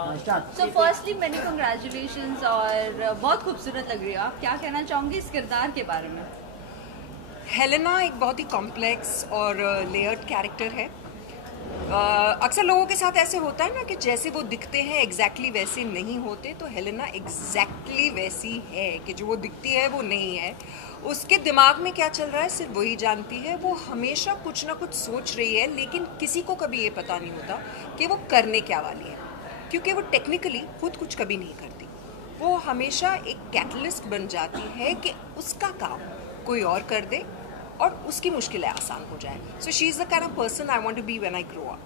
So firstly many congratulations और बहुत खूबसूरत लग रही हो आप। क्या कहना चाहूँगी इस किरदार के बारे में? हेलेना एक बहुत ही कॉम्प्लेक्स और लेयर्ड कैरेक्टर है। अक्सर लोगों के साथ ऐसे होता है ना कि जैसे वो दिखते हैं एग्जैक्टली वैसे नहीं होते, तो हेलेना एग्जैक्टली वैसी है कि जो वो दिखती है वो नहीं है। उसके दिमाग में क्या चल रहा है सिर्फ वही जानती है। वो हमेशा कुछ ना कुछ सोच रही है, लेकिन किसी को कभी ये पता नहीं होता कि वो करने क्या वाली है, क्योंकि वो टेक्निकली खुद कुछ कभी नहीं करती। वो हमेशा एक कैटलिस्ट बन जाती है कि उसका काम कोई और कर दे और उसकी मुश्किलें आसान हो जाए। So she is the kind of person I want to be when I grow up.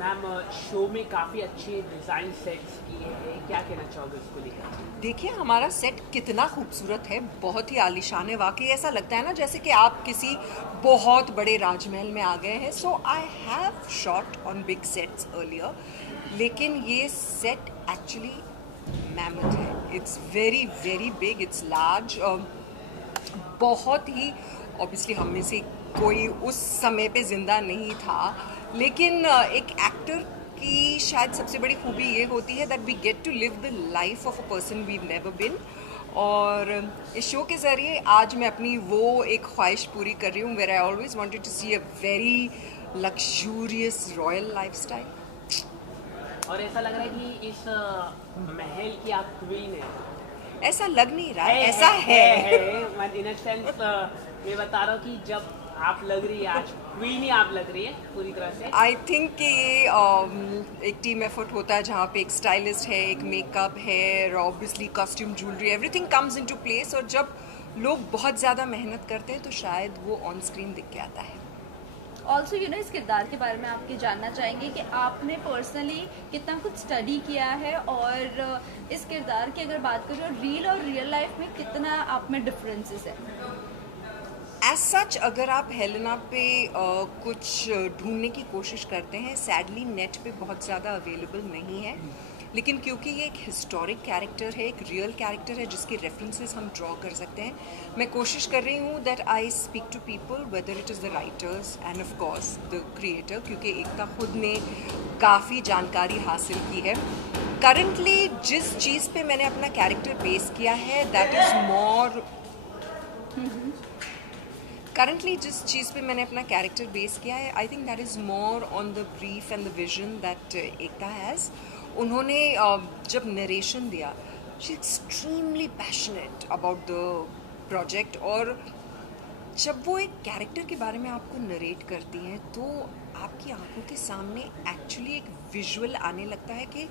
Ma'am, show में काफ़ी अच्छे डिज़ाइन सेट्स किए हैं, क्या कहना चाहोगे उसको लेकर? देखिए हमारा सेट कितना खूबसूरत है, बहुत ही आलीशान है। वाकई ऐसा लगता है ना जैसे कि आप किसी बहुत बड़े राजमहल में आ गए हैं। So I have shot on big sets earlier, लेकिन ये सेट एक्चुअली मैमथ है। It's very very big, it's large. बहुत ही ऑब्वियसली हम में से कोई उस समय पे ज़िंदा नहीं था, लेकिन एक एक्टर की शायद सबसे बड़ी खूबी ये होती है that we get to live the life of a person we never been. और इस शो के ज़रिए आज मैं अपनी वो एक ख्वाहिश पूरी कर रही हूँ where I always wanted to see a very luxurious royal lifestyle. और ऐसा लग रहा है कि इस महल की आप क्वीन है। ऐसा लग नहीं रहा है, ऐसा है। इन अ सेंस मैं बता रहा हूँ कि जब आप लग रही है आज क्वीन ही आप लग रही है पूरी तरह से। आई थिंक कि ये एक टीम एफर्ट होता है जहाँ पे एक स्टाइलिस्ट है, एक मेकअप है, obviously costume, jewellery, everything comes into place. और जब लोग बहुत ज़्यादा मेहनत करते हैं तो शायद वो ऑन स्क्रीन दिख के आता है। ऑल्सो इस किरदार के बारे में आपके जानना चाहेंगे कि आपने पर्सनली कितना कुछ स्टडी किया है, और इस किरदार की अगर बात करें रील और रियल लाइफ में कितना आप में डिफरेंसेस है? एज सच अगर आप हेलेना पे कुछ ढूंढने की कोशिश करते हैं, सैडली नेट पे बहुत ज़्यादा अवेलेबल नहीं है। लेकिन क्योंकि ये एक हिस्टोरिक कैरेक्टर है, एक रियल कैरेक्टर है जिसके रेफरेंसेस हम ड्रॉ कर सकते हैं, मैं कोशिश कर रही हूँ that I speak to people whether it is the writers and of course the creator, क्योंकि एकता खुद ने काफ़ी जानकारी हासिल की है। करंटली जिस चीज़ पे मैंने अपना कैरेक्टर बेस किया है दैट इज़ मोर करंटली जिस चीज़ पे मैंने अपना कैरेक्टर बेस किया है, I think that is more on the brief and the vision that Ekta has. उन्होंने जब नरेशन दिया, she extremely passionate about the project, और जब वो एक कैरेक्टर के बारे में आपको नरेट करती हैं तो आपकी आंखों के सामने एक्चुअली एक विजुअल आने लगता है कि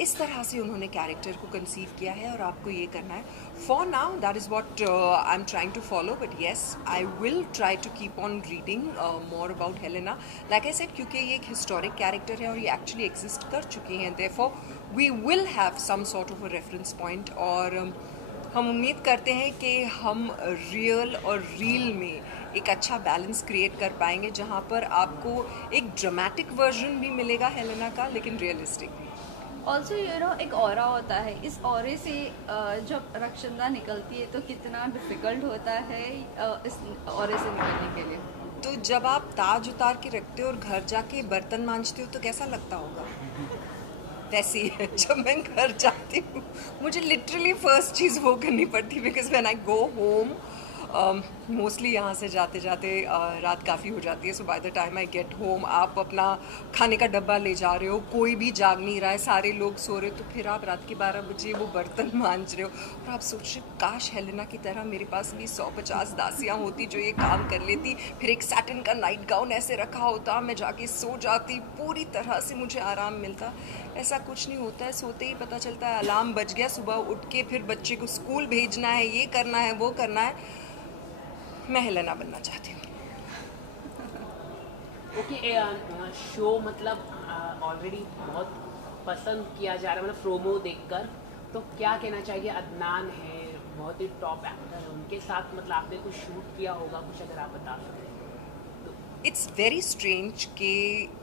इस तरह से उन्होंने कैरेक्टर को कंसीव किया है और आपको ये करना है। For now that is what I am trying to follow, but yes I will try to keep on reading more about Helena. Like I said, क्योंकि ये एक हिस्टोरिक कैरेक्टर है और ये एक्चुअली एग्जिस्ट कर चुकी हैं, therefore we will have some sort of a reference point. और हम उम्मीद करते हैं कि हम रियल और रील में एक अच्छा बैलेंस क्रिएट कर पाएंगे, जहाँ पर आपको एक ड्रामेटिक वर्जन भी मिलेगा हेलेना का, लेकिन रियलिस्टिक भी। ऑल्सो एक ऑरा होता है, इस ऑरे से जब रक्षंदा निकलती है तो कितना डिफिकल्ट होता है इस ऑरे से निकलने के लिए। तो जब आप ताज उतार के रखते हो और घर जाके बर्तन मांजते हो तो कैसा लगता होगा? वैसे ही है जब मैं घर जाती हूँ, मुझे लिटरली फर्स्ट चीज़ वो करनी पड़ती है, because when I go home mostly यहाँ से जाते जाते रात काफ़ी हो जाती है। So by the time I get home, आप अपना खाने का डब्बा ले जा रहे हो, कोई भी जाग नहीं रहा है, सारे लोग सो रहे हो, तो फिर आप रात के 12 बजे वो बर्तन मांज रहे हो और आप सोच रहे हो काश हेलेना की तरह मेरे पास भी 150 दासियाँ होती जो ये काम कर लेती, फिर एक सैटिन का नाइट गाउन ऐसे रखा होता, मैं जाके सो जाती, पूरी तरह से मुझे आराम मिलता। ऐसा कुछ नहीं होता है, सोते ही पता चलता है अलार्म बज गया, सुबह उठ के फिर बच्चे को स्कूल भेजना है, ये करना है, वो करना है। मैं हेलेना बनना चाहती हूँ। ओके, शो मतलब ऑलरेडी बहुत पसंद किया जा रहा है, मतलब प्रोमो देखकर, तो क्या कहना चाहिए? अदनान है, बहुत ही टॉप एक्टर है, उनके साथ मतलब आपने कुछ शूट किया होगा, कुछ अगर आप बता सकते तो। इट्स वेरी स्ट्रेंज कि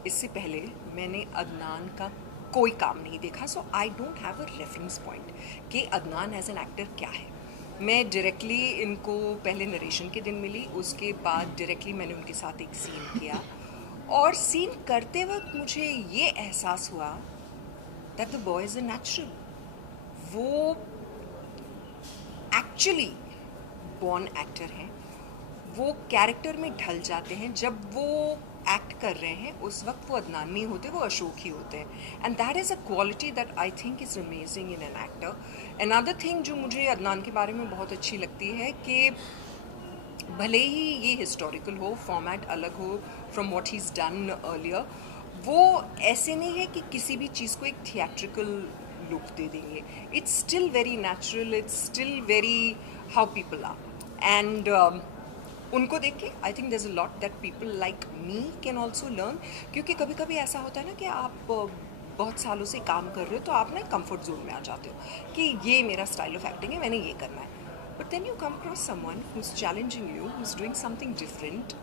इससे पहले मैंने अदनान का कोई काम नहीं देखा, so I don't have a reference point कि अदनान एज एन एक्टर क्या है। मैं डायरेक्टली इनको पहले नरेशन के दिन मिली, उसके बाद डायरेक्टली मैंने उनके साथ एक सीन किया और सीन करते वक्त मुझे ये एहसास हुआ that the boy is a natural. वो एक्चुअली बॉर्न एक्टर हैं. वो कैरेक्टर में ढल जाते हैं. जब वो एक्ट कर रहे हैं उस वक्त वो अदनान नहीं होते, वो अशोक ही होते हैं. And that is a quality that I think is amazing in an actor. Another thing जो मुझे अदनान के बारे में बहुत अच्छी लगती है कि भले ही ये हिस्टोरिकल हो, फॉर्मेट अलग हो from what he is done earlier, वो ऐसे नहीं है कि किसी भी चीज़ को एक थिएट्रिकल लुक दे देंगे. It's still very natural, it's still very how people are. And उनको देख के I think there is a lot that people like me can also learn. क्योंकि कभी कभी ऐसा होता है ना कि आप बहुत सालों से काम कर रहे हो तो आप ना कंफर्ट जोन में आ जाते हो कि ये मेरा स्टाइल ऑफ एक्टिंग है, मैंने ये करना है. But then you come across someone who is challenging you, who is doing something different.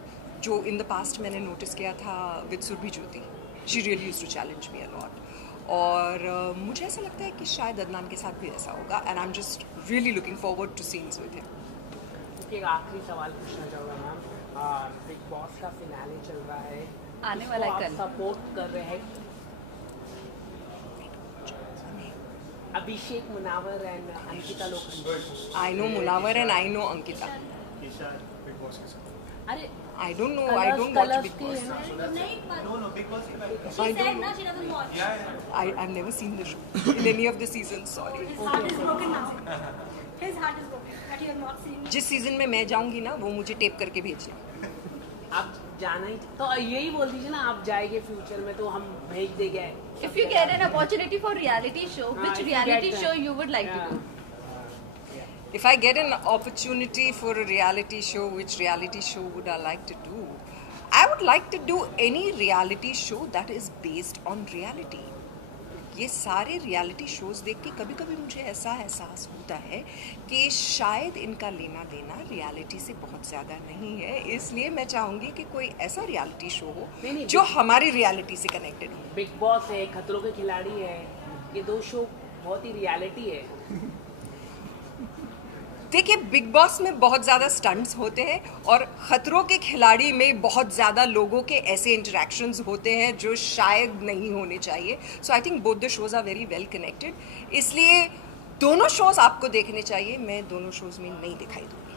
जो इन द पास्ट मैंने नोटिस किया था with Surbhi Jyoti. She really used to challenge me a lot. और मुझे ऐसा लगता है कि शायद अदनान के साथ भी ऐसा होगा. And I am just really looking forward to scenes with him. एक आखिरी सवाल पूछना चाहूँगा मैम. बिग बॉस का फिनाले चल रहा है, आने वाला है कल. सपोर्ट कर रहे हैं Abhishek Munawar and Ankita Lokhande. I know Munawar and I know Ankita. अरे I don't know. I don't watch Big Boss. No, Big Boss. I don't. She doesn't watch. I've never seen the show in any of the seasons. Sorry. His heart is broken now. His heart is broken that you have not seen. जिस season में मैं जाऊंगी ना वो मुझे tape करके भेजना. आप जाना ही तो यही बोल दीजिए ना, आप जाएंगे फ्यूचर में तो हम भेज देंगे. If you get an opportunity for reality show, which if you reality get show you would like to Yeah. do? If I get an opportunity for a reality show, which reality show would I like to do? I would like to do any reality show that is based on reality. ये सारे reality shows देख के कभी कभी मुझे ऐसा एहसास होता है कि शायद इनका लेना देना रियलिटी से बहुत ज़्यादा नहीं है. इसलिए मैं चाहूँगी कि कोई ऐसा रियलिटी शो हो नहीं, जो हमारी रियलिटी से कनेक्टेड हो. बिग बॉस है, खतरों के खिलाड़ी है, ये दो शो बहुत ही रियलिटी है. देखिए बिग बॉस में बहुत ज़्यादा स्टंट्स होते हैं और खतरों के खिलाड़ी में बहुत ज़्यादा लोगों के ऐसे इंटरेक्शंस होते हैं जो शायद नहीं होने चाहिए. So I think both the shows are very well connected. इसलिए दोनों शोज़ आपको देखने चाहिए. मैं दोनों शोज़ में नहीं दिखाई दूँगी.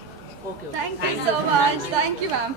Okay. Thank you so much. Thank you, ma'am.